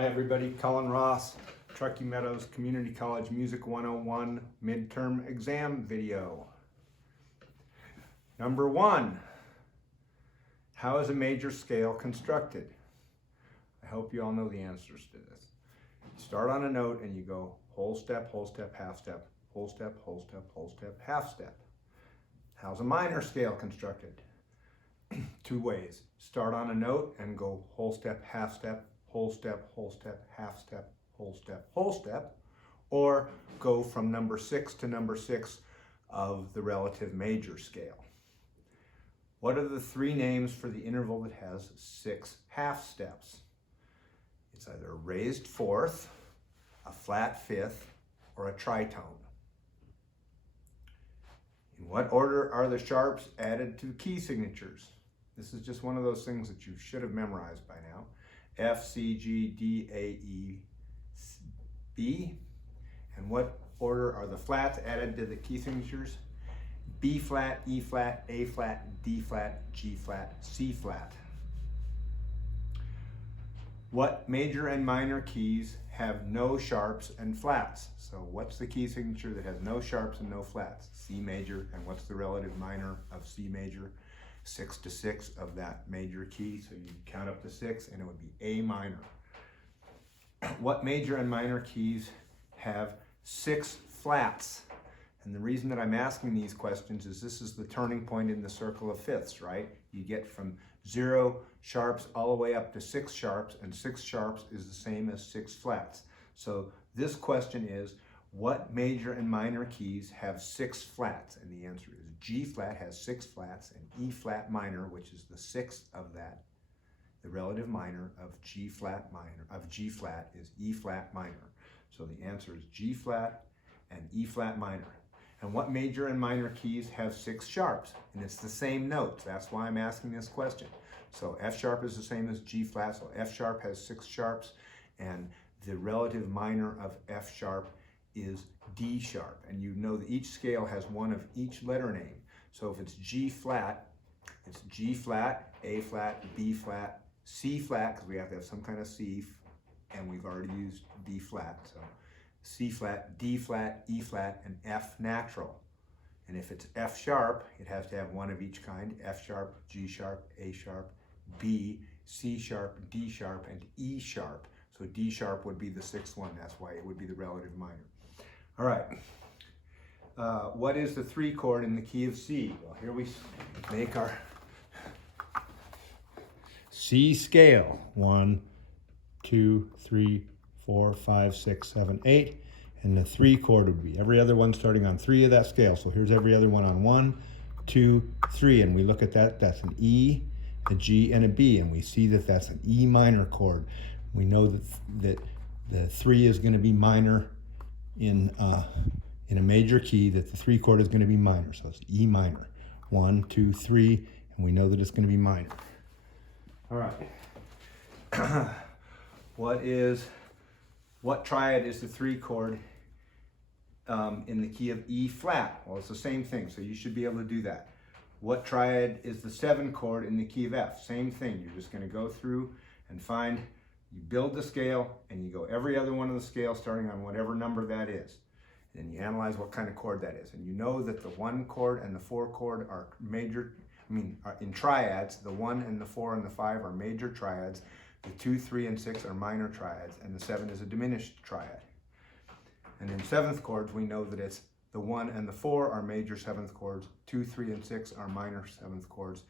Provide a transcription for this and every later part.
Hi everybody, Colin Ross, Truckee Meadows Community College Music 101 midterm exam video. Number 1, how is a major scale constructed? I hope you all know the answers to this. You start on a note and you go whole step, half step, whole step, whole step, whole step, half step. How's a minor scale constructed? 2 ways. Start on a note and go whole step, half step, whole step, half step, whole step, whole step, or go from number 6 to number 6 of the relative major scale. What are the 3 names for the interval that has 6 half steps? It's either a raised fourth, a flat fifth, or a tritone. In what order are the sharps added to key signatures? This is just one of those things that you should have memorized by now. F, C, G, D, A, E, B. And what order are the flats added to the key signatures? B flat, E flat, A flat, D flat, G flat, C flat. What major and minor keys have no sharps and flats? So what's the key signature that has no sharps and no flats? C major. And what's the relative minor of C major? 6 to 6 of that major key. So you count up to 6 and it would be A minor. What major and minor keys have 6 flats? And the reason that I'm asking these questions is this is the turning point in the circle of fifths, right? You get from 0 sharps all the way up to 6 sharps, and 6 sharps is the same as 6 flats. So this question is, what major and minor keys have 6 flats? And the answer is G flat has 6 flats, and E flat minor, which is the 6th of that, the relative minor of G flat minor, of G flat is E flat minor. So the answer is G flat and E flat minor. And what major and minor keys have 6 sharps? And it's the same notes. That's why I'm asking this question. So F sharp is the same as G flat, so F sharp has 6 sharps, and the relative minor of F sharp is D sharp. And you know that each scale has one of each letter name. So if it's G flat, it's G flat, A flat, B flat, C flat, because we have to have some kind of C, and we've already used B flat. So C flat, D flat, E flat, and F natural. And if it's F sharp, it has to have one of each kind: F sharp, G sharp, A sharp, B, C sharp, D sharp, and E sharp. So D sharp would be the 6th one. That's why it would be the relative minor. All right. What is the 3 chord in the key of C? Well, here we make our C scale. 1, 2, 3, 4, 5, 6, 7, 8. And the 3 chord would be every other one starting on 3 of that scale. So here's every other one on 1, 2, 3. And we look at that, that's an E, a G, and a B. And we see that that's an E minor chord. We know that the 3 is going to be minor in a major key, that the 3 chord is going to be minor. So it's E minor. 1, 2, 3, and we know that it's going to be minor. All right. What triad is the 3 chord in the key of E flat? Well, it's the same thing, so you should be able to do that. What triad is the 7 chord in the key of F? Same thing. You're just going to go through and find, you build the scale, and you go every other one of the scales starting on whatever number that is. And you analyze what kind of chord that is. And you know that the 1 chord and the 4 chord are major, in triads, the 1 and the 4 and the 5 are major triads. The 2, 3, and 6 are minor triads, and the 7 is a diminished triad. And in 7th chords, we know that it's the 1 and the 4 are major 7th chords, 2, 3, and 6 are minor 7th chords,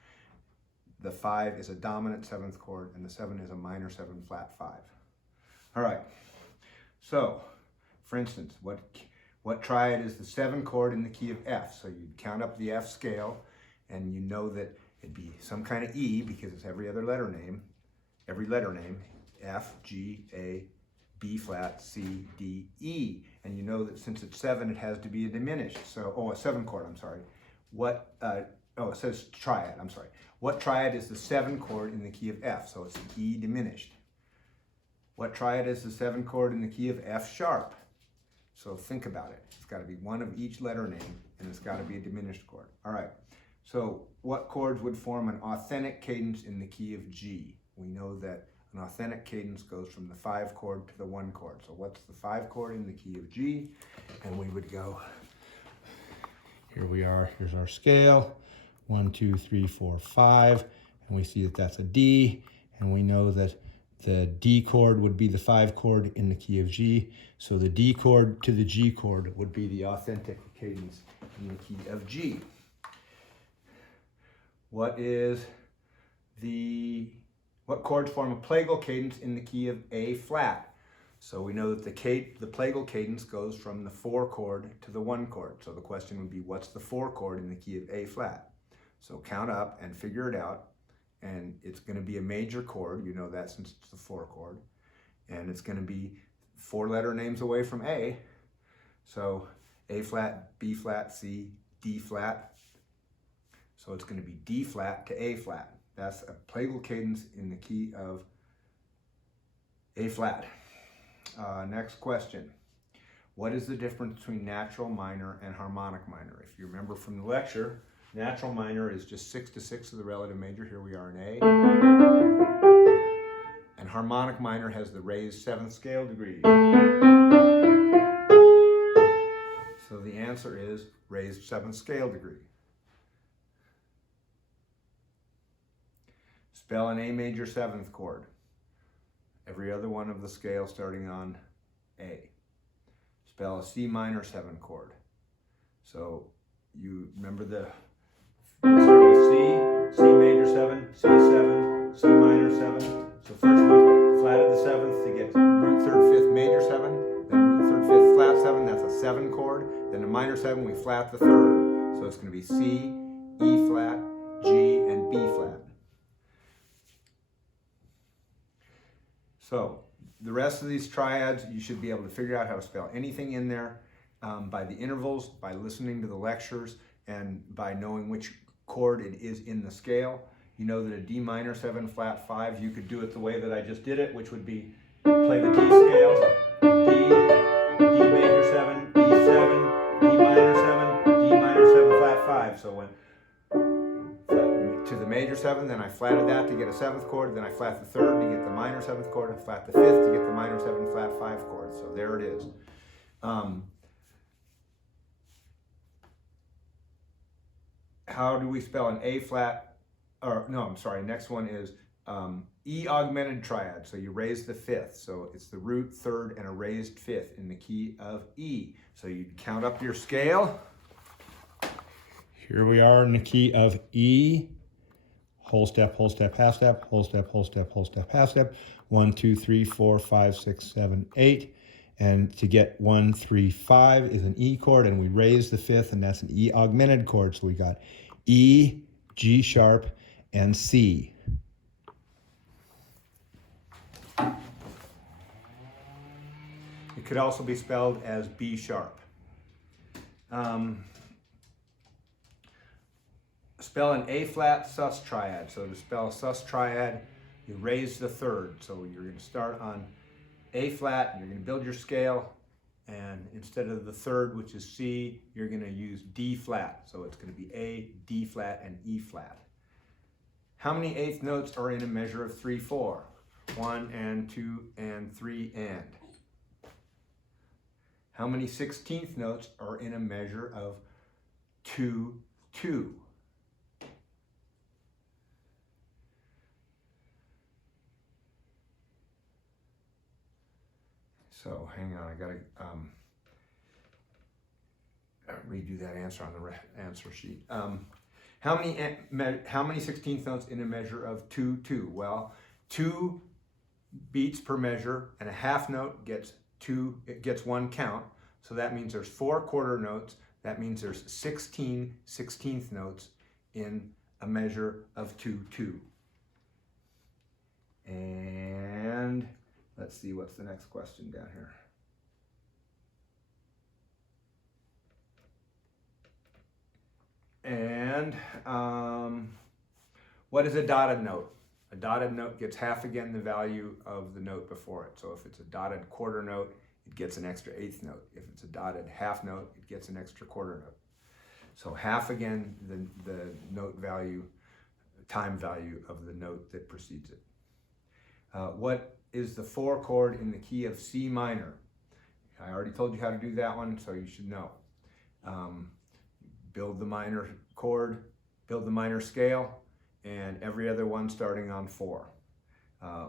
the 5 is a dominant 7th chord, and the 7 is a minor 7 flat 5. All right, so for instance, what triad is the 7 chord in the key of F? So you count up the F scale, and you know that it'd be some kind of E, because it's every other letter name. Every letter name, F, G, A, B flat, C, D, E. And you know that since it's 7, it has to be a diminished. So, a 7 chord, I'm sorry. It says triad, I'm sorry. What triad is the 7 chord in the key of F? So it's an E diminished. What triad is the 7 chord in the key of F sharp? So think about it. It's got to be one of each letter name, and it's got to be a diminished chord. All right. So what chords would form an authentic cadence in the key of G? We know that An authentic cadence goes from the 5 chord to the 1 chord. So what's the 5 chord in the key of G? And we would go, here we are, here's our scale, 1, 2, 3, 4, 5, and we see that that's a D, and we know that the D chord would be the 5 chord in the key of G, so the D chord to the G chord would be the authentic cadence in the key of G. What chords form a plagal cadence in the key of A flat? So we know that the plagal cadence goes from the 4 chord to the 1 chord. So the question would be, what's the 4 chord in the key of A flat? So count up and figure it out. And it's going to be a major chord. You know that since it's the 4 chord. And it's going to be 4 letter names away from A. So A flat, B flat, C, D flat. So it's going to be D flat to A flat. That's a plagal cadence in the key of A flat. Next question. What is the difference between natural minor and harmonic minor? If you remember from the lecture, natural minor is just 6 to 6 of the relative major. Here we are in A. And harmonic minor has the raised 7th scale degree. So the answer is raised 7th scale degree. Spell an A major 7th chord. Every other one of the scale starting on A. Spell a C minor 7 chord. So you remember we'll start with C major 7, C7, C minor 7. So first we flatted the 7th to get root 3rd 5th major 7, then root 3rd 5th flat 7, that's a 7 chord. Then the minor 7 we flat the 3rd. So it's going to be C, E flat, G, and B flat. So the rest of these triads, you should be able to figure out how to spell anything in there by the intervals, by listening to the lectures, and by knowing which chord it is in the scale. You know that a D minor 7 flat 5, you could do it the way that I just did it, which would be play the D scale, D major 7, D7, D minor 7, D minor 7 flat 5. So when to the major 7, then I flatted that to get a 7th chord, then I flat the 3rd to get the minor 7th chord, and flat the 5th to get the minor 7 flat 5 chord. So there it is. How do we spell an A flat, or no, I'm sorry, next one is E augmented triad. So you raise the 5th, so it's the root 3rd and a raised 5th in the key of E. So you count up your scale. Here we are in the key of E. Whole step, half step, whole step, half step. 1, 2, 3, 4, 5, 6, 7, 8. And to get 1, 3, 5 is an E chord, and we raise the 5th, and that's an E augmented chord. So we got E, G sharp, and C. It could also be spelled as B sharp. Spell an A flat sus triad. So to spell a sus triad, you raise the 3rd. So you're going to start on A flat, and you're going to build your scale, and instead of the 3rd, which is C, you're going to use D flat. So it's going to be A, D flat, and E flat. How many 8th notes are in a measure of 3/4? 1 and 2 and 3 and. How many 16th notes are in a measure of 2/2? So hang on, I gotta redo that answer on the answer sheet. How many 16th notes in a measure of 2/2? Well, 2 beats per measure, and a half note gets 1 count. So that means there's 4 quarter notes. That means there's 16 16th notes in a measure of 2/2. And let's see, what's the next question down here? And what is a dotted note? A dotted note gets half again the value of the note before it. So if it's a dotted quarter note, it gets an extra 8th note. If it's a dotted half note, it gets an extra quarter note. So half again the note value, time value of the note that precedes it. What is the 4 chord in the key of C minor? I already told you how to do that one, so you should know. Build the minor chord, build the minor scale, and every other one starting on 4.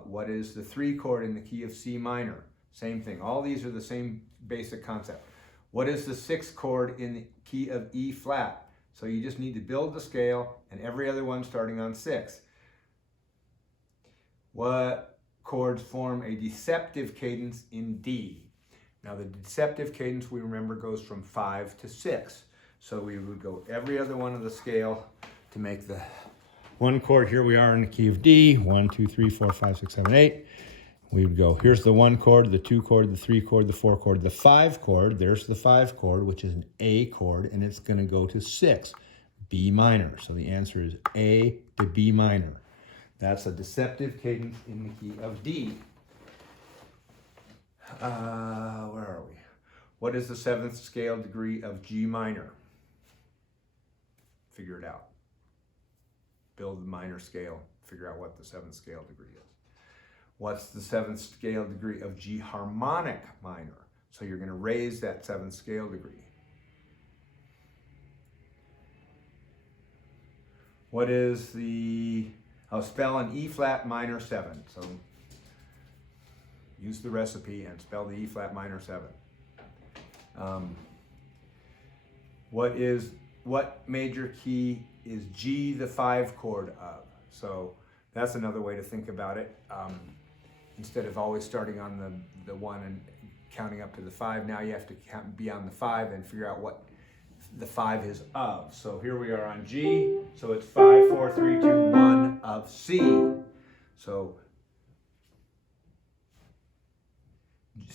What is the 3 chord in the key of C minor? Same thing. All these are the same basic concept. What is the 6th chord in the key of E flat? So you just need to build the scale and every other one starting on 6. What chords form a deceptive cadence in D? Now the deceptive cadence, we remember, goes from 5 to 6. So we would go every other one of the scale to make the 1 chord. Here we are in the key of D. 1, 2, 3, 4, 5, 6, 7, 8. We would go, here's the 1 chord, the 2 chord, the 3 chord, the 4 chord, the 5 chord. There's the 5 chord, which is an A chord, and it's going to go to 6, B minor. So the answer is A to B minor. That's a deceptive cadence in the key of D. Where are we? What is the 7th scale degree of G minor? Figure it out. Build the minor scale. Figure out what the 7th scale degree is. What's the 7th scale degree of G harmonic minor? So you're going to raise that 7th scale degree. What is the, I'll spell an E flat minor 7. So use the recipe and spell the E flat minor 7. What major key is G the 5 chord of? So that's another way to think about it. Instead of always starting on the 1 and counting up to the 5, now you have to be on the 5 and figure out what the 5 is of. So here we are on G, so it's 5, 4, 3, 2, 1 of C. So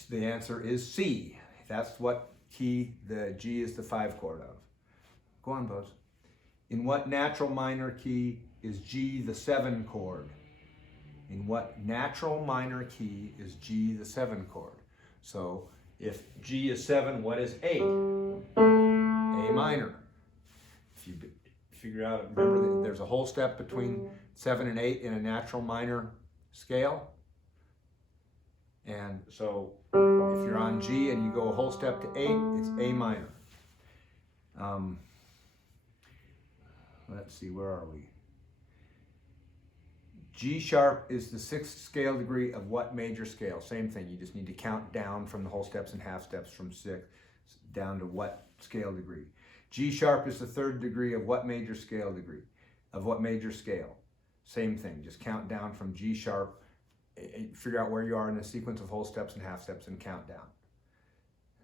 the answer is C. That's what key the G is the 5 chord of. Go on, Buzz. In what natural minor key is G the 7 chord? In what natural minor key is G the 7 chord? So if G is 7, what is 8? A minor. If you figure out, remember that there's a whole step between 7 and 8 in a natural minor scale. And so if you're on G and you go a whole step to 8, it's A minor. Let's see, where are we? G sharp is the 6th scale degree of what major scale? Same thing, you just need to count down from the whole steps and half steps from 6 down to what scale degree. G sharp is the 3rd degree of what major scale degree? Of what major scale? Same thing, just count down from G sharp, figure out where you are in the sequence of whole steps and half steps and count down.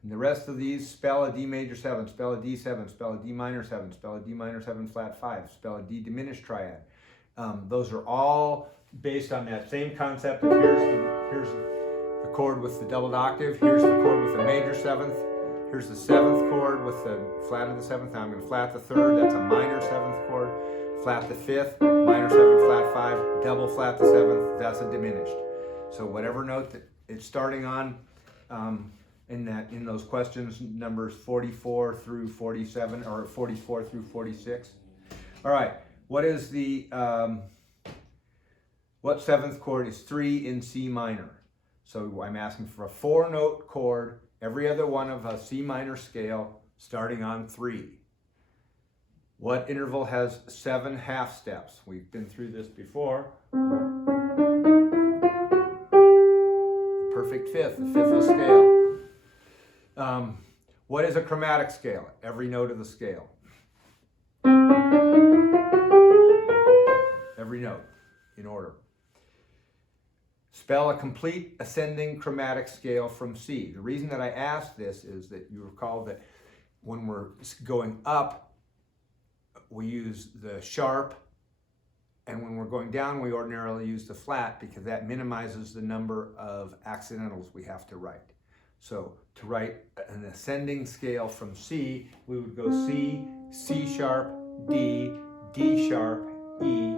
And the rest of these, spell a D major 7, spell a D 7, spell a D minor 7, spell a D minor 7 flat 5, spell a D diminished triad. Those are all based on that same concept of here's the chord with the doubled octave, here's the chord with the major 7th, here's the 7th chord with the flat of the 7th. Now I'm going to flat the 3rd, that's a minor 7th chord, flat the 5th, minor 7, flat 5, double flat the 7th, that's a diminished. So whatever note that it's starting on in those questions, numbers 44 through 47 or 44 through 46. All right. What is the, what 7th chord is 3 in C minor? So I'm asking for a 4-note chord, every other one of a C minor scale, starting on 3. What interval has 7 half steps? We've been through this before. The perfect 5th, the 5th of the scale. What is a chromatic scale? Every note of the scale. Every note in order. Spell a complete ascending chromatic scale from C. The reason that I asked this is that you recall that when we're going up, we use the sharp, and when we're going down, we ordinarily use the flat because that minimizes the number of accidentals we have to write. So to write an ascending scale from C, we would go C, C sharp, D, D sharp, E,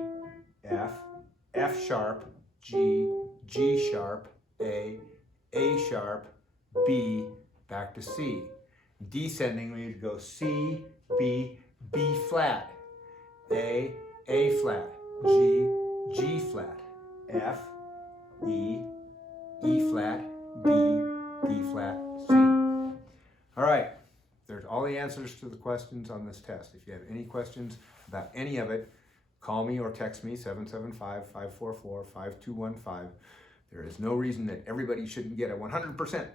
F, F sharp, G, G sharp, A sharp, B, back to C. Descending, we would go C, B, B flat, A flat, G, G flat, F, E, E flat, D, D flat, C. All right, there's all the answers to the questions on this test. If you have any questions about any of it, call me or text me, 775-544-5215. There is no reason that everybody shouldn't get a 100%.